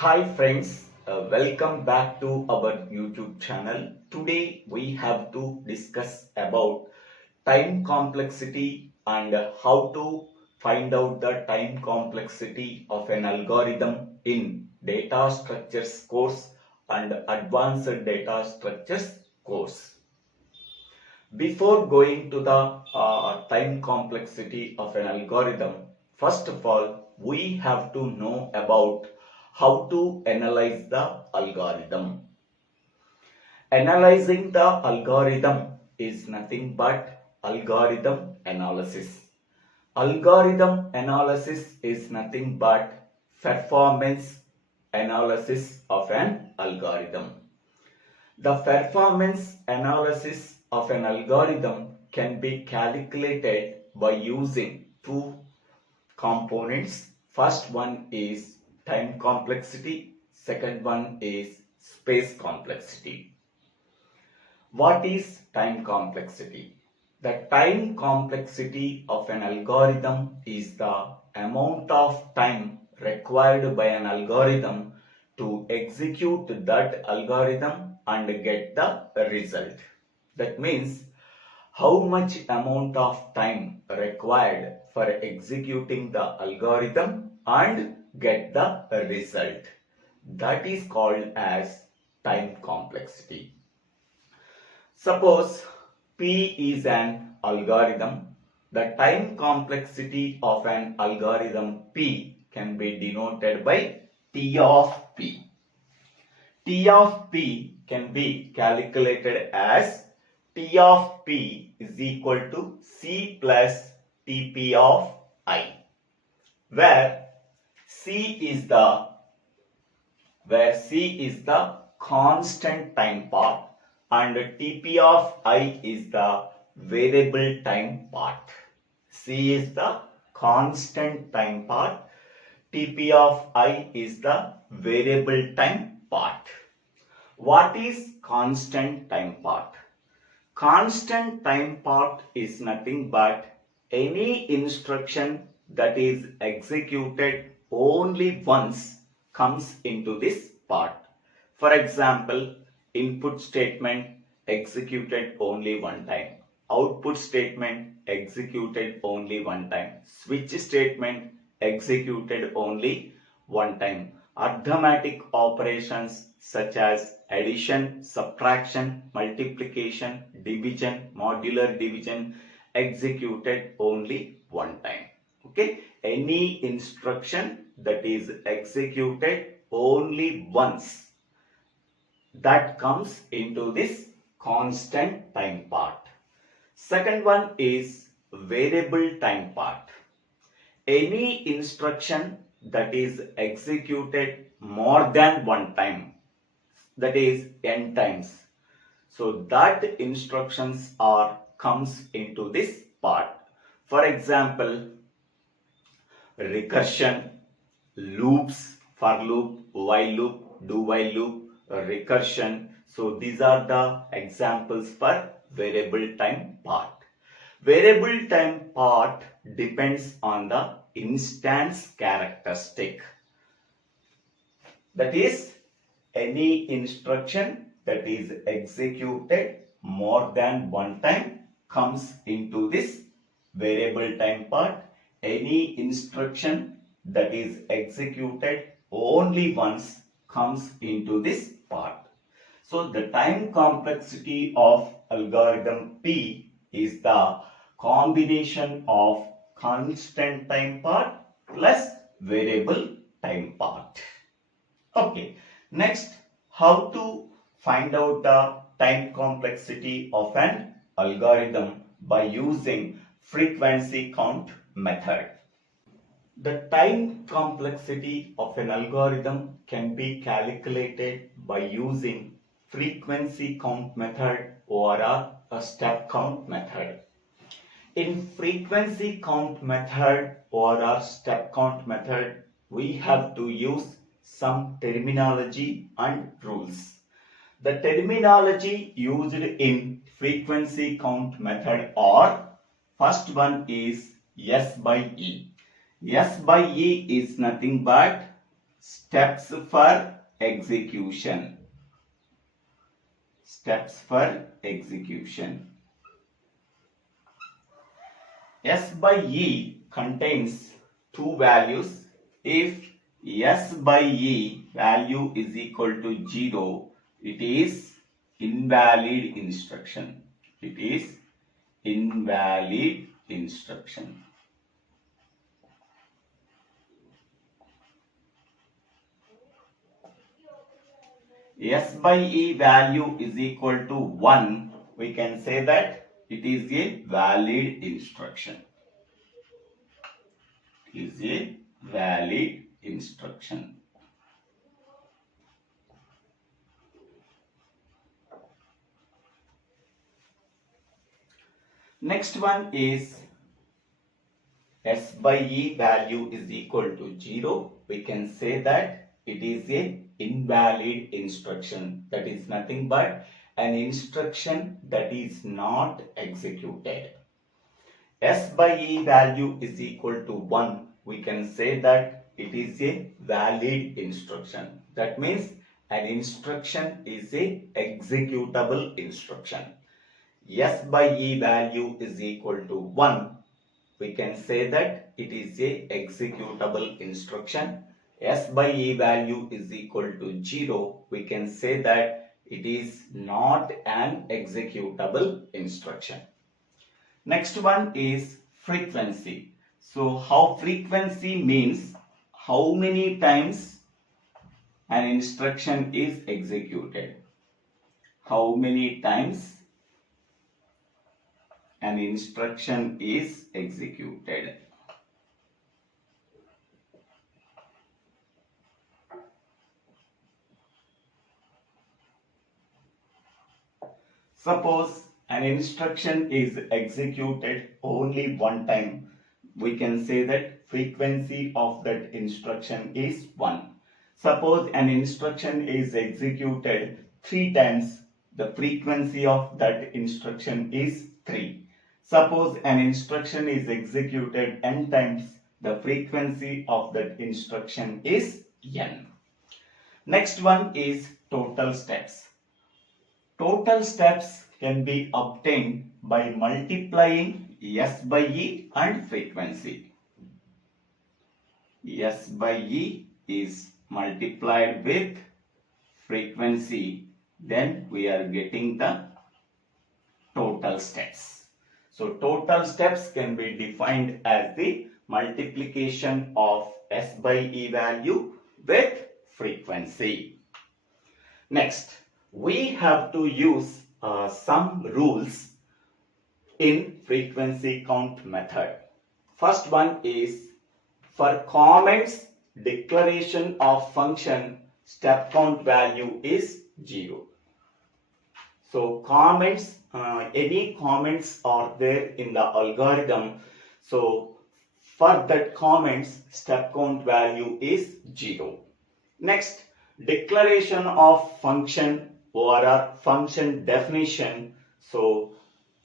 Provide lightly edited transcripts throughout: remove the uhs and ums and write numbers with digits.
Hi friends, welcome back to our YouTube channel. Today we have to discuss about time complexity and how to find out the time complexity of an algorithm in data structures course and advanced data structures course. Before going to the time complexity of an algorithm, first of all, we have to know about how to analyze the algorithm. Analyzing the algorithm is nothing but algorithm analysis. Algorithm analysis is nothing but performance analysis of an algorithm. The performance analysis of an algorithm can be calculated by using two components. First one is time complexity, second one is space complexity. What is time complexity? The time complexity of an algorithm is the amount of time required by an algorithm to execute that algorithm and get the result. That means how much amount of time required for executing the algorithm and get the result. That is called as time complexity. Suppose P is an algorithm. The time complexity of an algorithm P can be denoted by T of P. T of P can be calculated as T of P is equal to C plus Tp of I, where C is the constant time part and Tp of I is the variable time part. C is the constant time part, Tp of I is the variable time part. What is constant time part? Constant time part is nothing but any instruction that is executed only once comes into this part. For example, input statement executed only one time, output statement executed only one time, switch statement executed only one time. Arithmetic operations such as addition, subtraction, multiplication, division, modular division executed only one time. Okay, any instruction that is executed only once, that comes into this constant time part. Second one is variable time part. Any instruction that is executed more than one time, that is n times, so that instructions are comes into this part. For example, recursion, loops, for loop, while loop, do while loop, recursion. So these are the examples for variable time part. Variable time part depends on the instance characteristic. That is, any instruction that is executed more than one time comes into this variable time part. Any instruction that is executed only once comes into this part. So the time complexity of algorithm P is the combination of constant time part plus variable time part. Okay, next, how to find out the time complexity of an algorithm by using frequency count method. The time complexity of an algorithm can be calculated by using frequency count method or a step count method. In frequency count method or a step count method, we have to use some terminology and rules. The terminology used in frequency count method are, first one is S by E. S by E is nothing but Steps for execution. Steps for execution. S by E contains two values. If S by E value is equal to 0, it is invalid instruction. It is invalid instruction. S by E value is equal to 1, we can say that it is a valid instruction. It is a valid instruction. Next one is S by E value is equal to 0. We can say that it is a invalid instruction. That is nothing but an instruction that is not executed. S by E value is equal to 1. We can say that it is a valid instruction. That means an instruction is a executable instruction. S by E value is equal to 1. We can say that it is a executable instruction. S by E value is equal to 0. We can say that it is not an executable instruction. Next one is frequency. So how frequency means how many times an instruction is executed. How many times an instruction is executed. Suppose an instruction is executed only one time. We can say that frequency of that instruction is 1. Suppose an instruction is executed 3 times. The frequency of that instruction is 3. Suppose an instruction is executed n times, the frequency of that instruction is n. Next one is total steps. Total steps can be obtained by multiplying S by E and frequency. S by E is multiplied with frequency, then we are getting the total steps. So total steps can be defined as the multiplication of S by E value with frequency. Next, we have to use some rules in frequency count method. First one is for comments declaration of function, step count value is 0. So comments, any comments are there in the algorithm. So for that comments, step count value is 0. Next, declaration of function or a function definition. So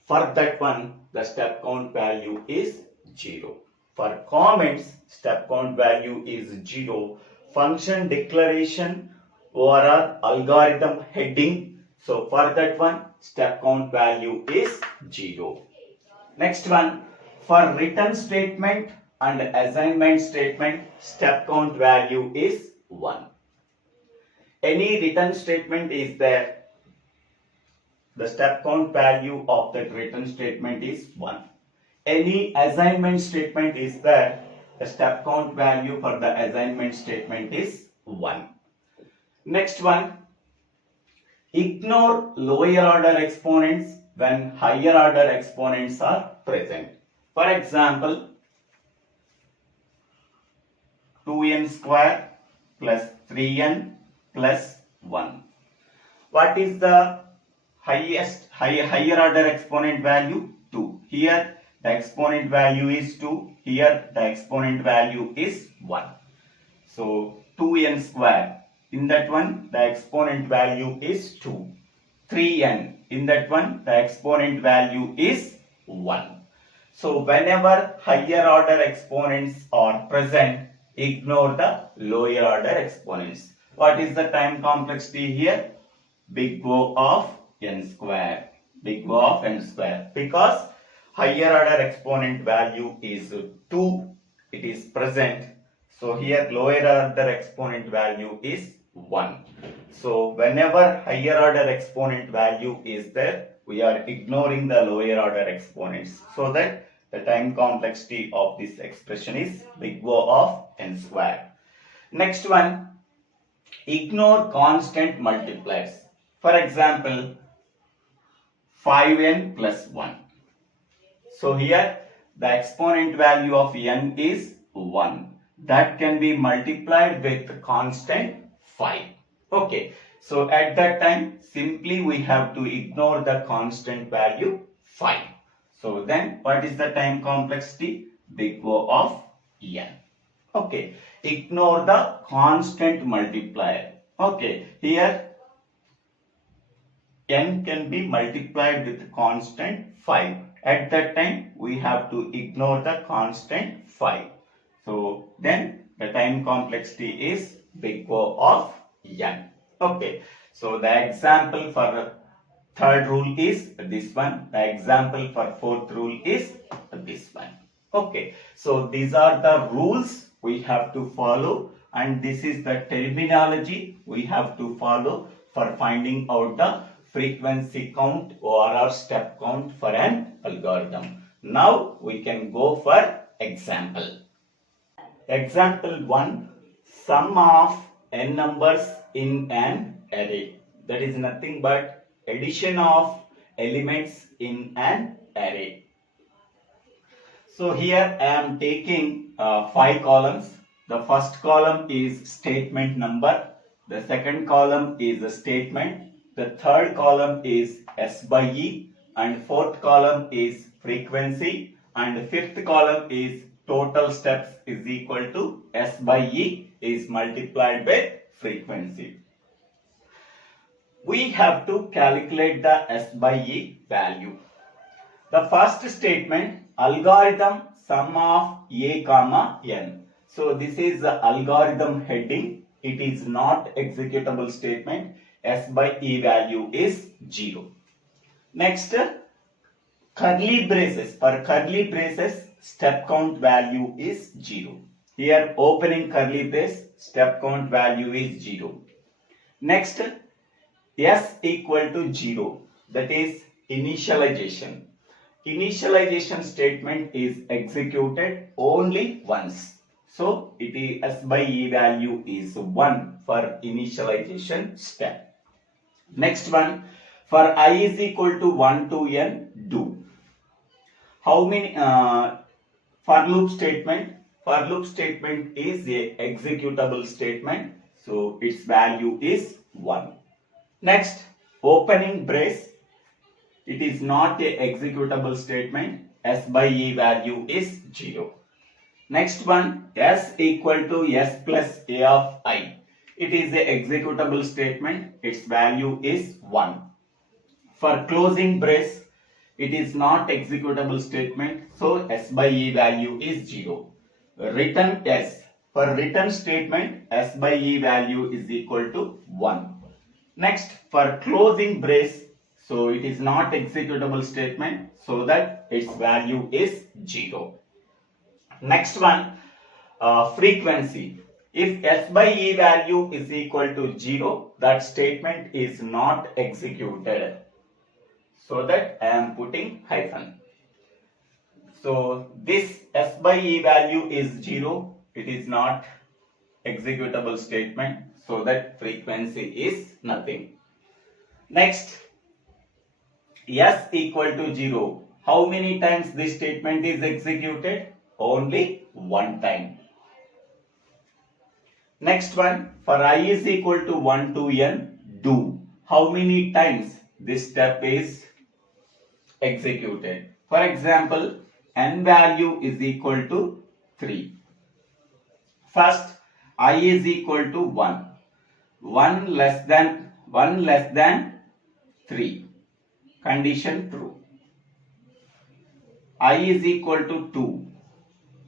for that one, the step count value is 0. For comments, step count value is 0. Function declaration or a algorithm heading. So for that one, step count value is 0. Next one, for return statement and assignment statement, step count value is 1. Any return statement is there, the step count value of that return statement is 1. Any assignment statement is there, the step count value for the assignment statement is 1. Next one, ignore lower order exponents when higher order exponents are present. For example, 2n square plus 3n plus 1. What is the higher order exponent value? 2. Here the exponent value is 2. Here the exponent value is 1. So 2n square. In that one, the exponent value is 2. 3n. In that one, the exponent value is 1. So whenever higher order exponents are present, Ignore the lower order exponents. What is the time complexity here? Big O of n square. Big O of n square. Because higher order exponent value is 2. It is present. So here lower order exponent value is 1. So whenever higher order exponent value is there, we are ignoring the lower order exponents, so that the time complexity of this expression is big O of n square. Next one, ignore constant multipliers. For example, 5n plus 1. So here the exponent value of n is 1. That can be multiplied with constant 5. Okay. So at that time, simply we have to ignore the constant value 5. So then what is the time complexity? Big O of n. Okay. Ignore the constant multiplier. Okay. Here n can be multiplied with constant 5. At that time, we have to ignore the constant 5. So then the time complexity is big O of n. Okay. So the example for third rule is this one. The example for fourth rule is this one. Okay. So these are the rules we have to follow, and this is the terminology we have to follow for finding out the frequency count or step count for an algorithm. Now we can go for example. Example 1. Sum of n numbers in an array. That is nothing but addition of elements in an array. So here I am taking 5 columns. The first column is statement number. The second column is a statement. The third column is S by E, and fourth column is frequency, and the fifth column is total steps is equal to S by E is multiplied with frequency. We have to calculate the S by E value. The first statement, algorithm sum of A comma n. So this is the algorithm heading. It is not executable statement. S by E value is 0. Next, curly braces. For curly braces, step count value is 0. Here, opening curly brace, step count value is 0. Next, S equal to 0. That is initialization. Initialization statement is executed only once. So, it is S by E value is 1 for initialization step. Next one, for I is equal to 1 to n, do. How many, for loop statement? For loop statement is a executable statement. So, its value is 1. Next, opening brace. It is not a executable statement. S by E value is 0. Next one, S equal to S plus A of I. It is a executable statement. Its value is 1. For closing brace, it is not executable statement. So S by E value is 0. Return S. For return statement, S by E value is equal to 1. Next, for closing brace, so it is not executable statement, so that its value is 0. Next one, frequency. If S by E value is equal to 0, that statement is not executed. So that I am putting hyphen. So this S by E value is 0. It is not executable statement. So that frequency is nothing. Next, S equal to 0. How many times this statement is executed? Only one time. Next one, for I is equal to 1 to n, do. How many times this step is executed? For example, n value is equal to 3. First, I is equal to 1. 1 less than 3. Condition true. I is equal to 2.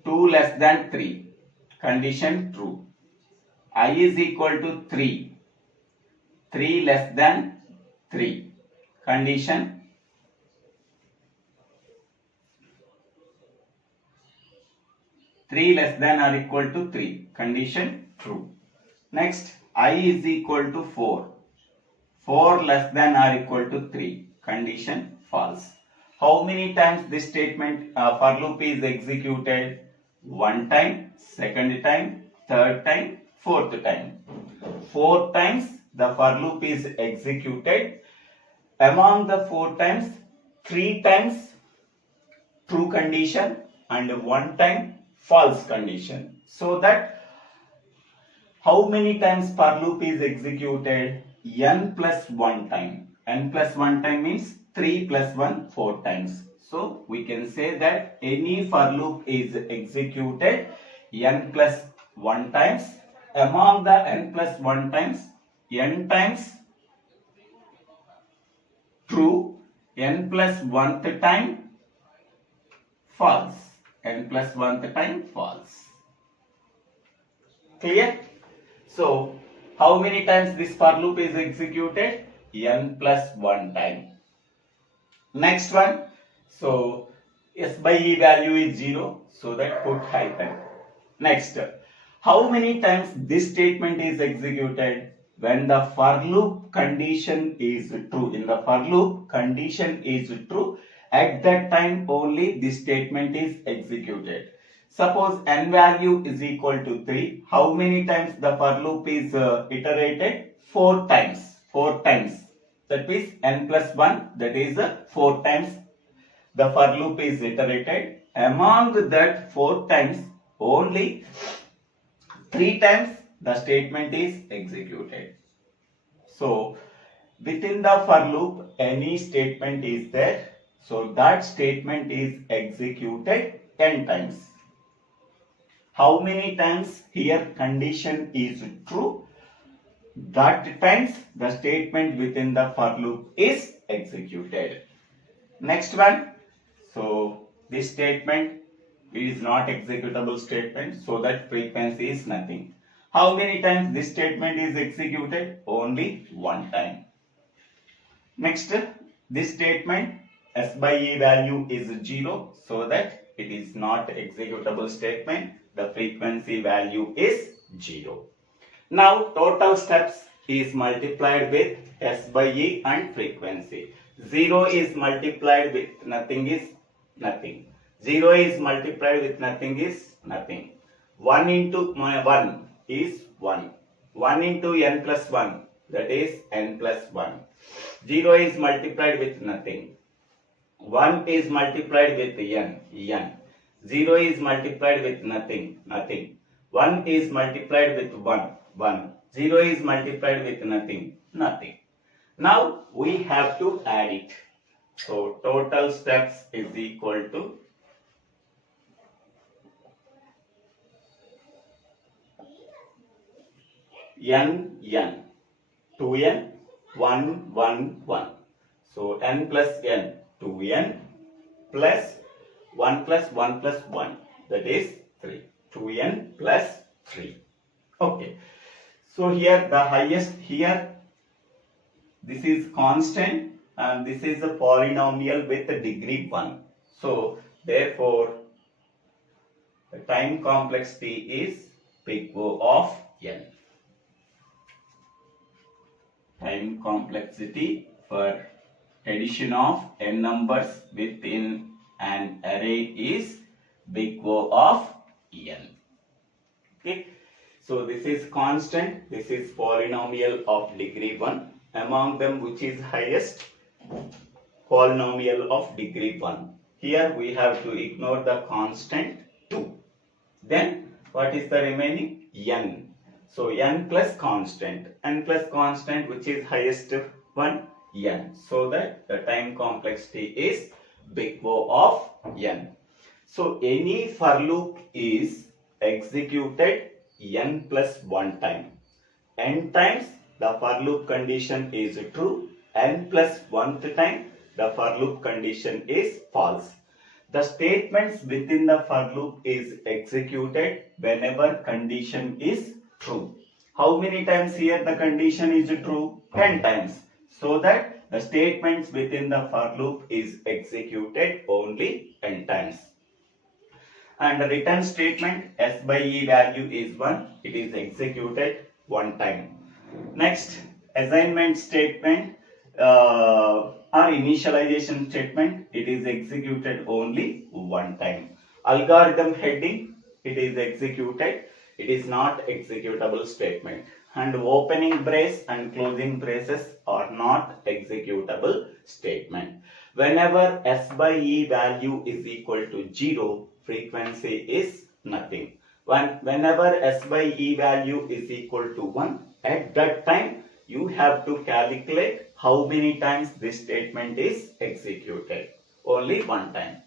2 less than 3. condition true. I is equal to 3. 3 less than 3. Condition 3 less than or equal to 3. Condition true. Next, I is equal to 4. 4 less than or equal to 3. Condition false. How many times this statement for loop is executed? One time, second time, third time, fourth time. 4 times the for loop is executed. Among the 4 times, 3 times true condition and 1 time false condition. So that how many times for loop is executed? N plus 1 time. N plus 1 time means 3 plus 1, 4 times. So we can say that any for loop is executed N plus 1 times. Among the N plus 1 times, N times true, N plus 1th time false. N plus 1th time false. Clear? So, how many times this for loop is executed? N plus 1 time. Next one. So, S by E value is 0. So that put hyphen. Next. How many times this statement is executed? When the for loop condition is true. In the for loop condition is true. At that time only this statement is executed. Suppose n value is equal to 3. How many times the for loop is iterated? 4 times. 4 times. That means n plus 1, that is 4 times the for loop is iterated. Among that 4 times, only 3 times the statement is executed. So, within the for loop, any statement is there. So, that statement is executed n times. How many times here condition is true? That times the statement within the for loop is executed. Next one. So, this statement is not executable statement, so that frequency is nothing. How many times this statement is executed? Only 1 time. Next, this statement S by E value is 0, so that it is not executable statement. The frequency value is 0. Now, total steps is multiplied with S by E and frequency. 0 is multiplied with nothing is nothing. 0 is multiplied with nothing is nothing. 1 into 1 is 1. 1 into n plus 1, that is n plus 1. 0 is multiplied with nothing. 1 is multiplied with n, n. 0 is multiplied with nothing, nothing. 1 is multiplied with 1, 1. 0 is multiplied with nothing, nothing. Now we have to add it. So total steps is equal to n, 2n, 1, 1, 1. So n plus n, 2n plus 1 plus 1 plus 1, that is 3. 2n plus 3. Okay. So here the highest here, this is constant and this is a polynomial with a degree 1. So therefore the time complexity is big O of n. Time complexity for addition of n numbers within an array is big O of n. Okay. So this is constant, this is polynomial of degree 1. Among them, which is highest? Polynomial of degree 1. Here we have to ignore the constant 2. Then what is the remaining? N. So n plus constant. N plus constant, which is highest one? N. So that the time complexity is big O of n. So any for loop is executed n plus 1 time. N times the for loop condition is true. N plus 1th time the for loop condition is false. The statements within the for loop is executed whenever condition is true. How many times here the condition is true? 10 times. So that the statements within the for loop is executed only 10 times. And the return statement S by E value is 1. It is executed 1 time. Next, assignment statement or initialization statement, it is executed only 1 time. Algorithm heading, it is executed. It is not executable statement. And opening brace and closing braces are not executable statement. Whenever S by E value is equal to 0, frequency is nothing. Whenever S by E value is equal to 1, at that time you have to calculate how many times this statement is executed. Only 1 time.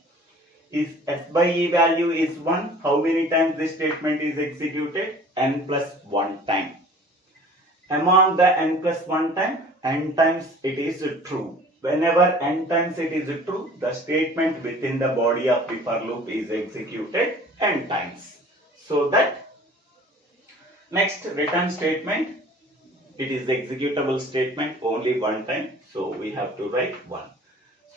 If S by E value is 1, how many times this statement is executed? N plus 1 time. Among the n plus 1 time, n times it is true. Whenever n times it is true, the statement within the body of the for loop is executed n times. So that next return statement, it is executable statement only 1 time. So we have to write 1.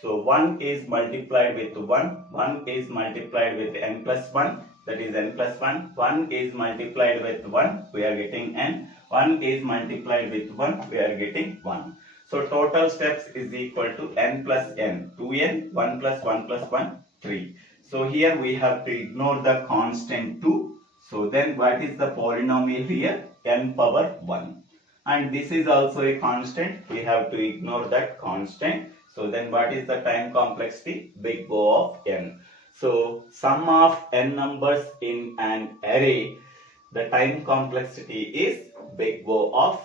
So 1 is multiplied with 1, 1 is multiplied with n plus 1, that is n plus 1, 1 is multiplied with 1, we are getting n, 1 is multiplied with 1, we are getting 1. So total steps is equal to n plus n, 2n, 1 plus 1 plus 1, 3. So here we have to ignore the constant 2. So then what is the polynomial here? N power 1. And this is also a constant, we have to ignore that constant. So then what is the time complexity? Big O of n. So sum of n numbers in an array, the time complexity is big O of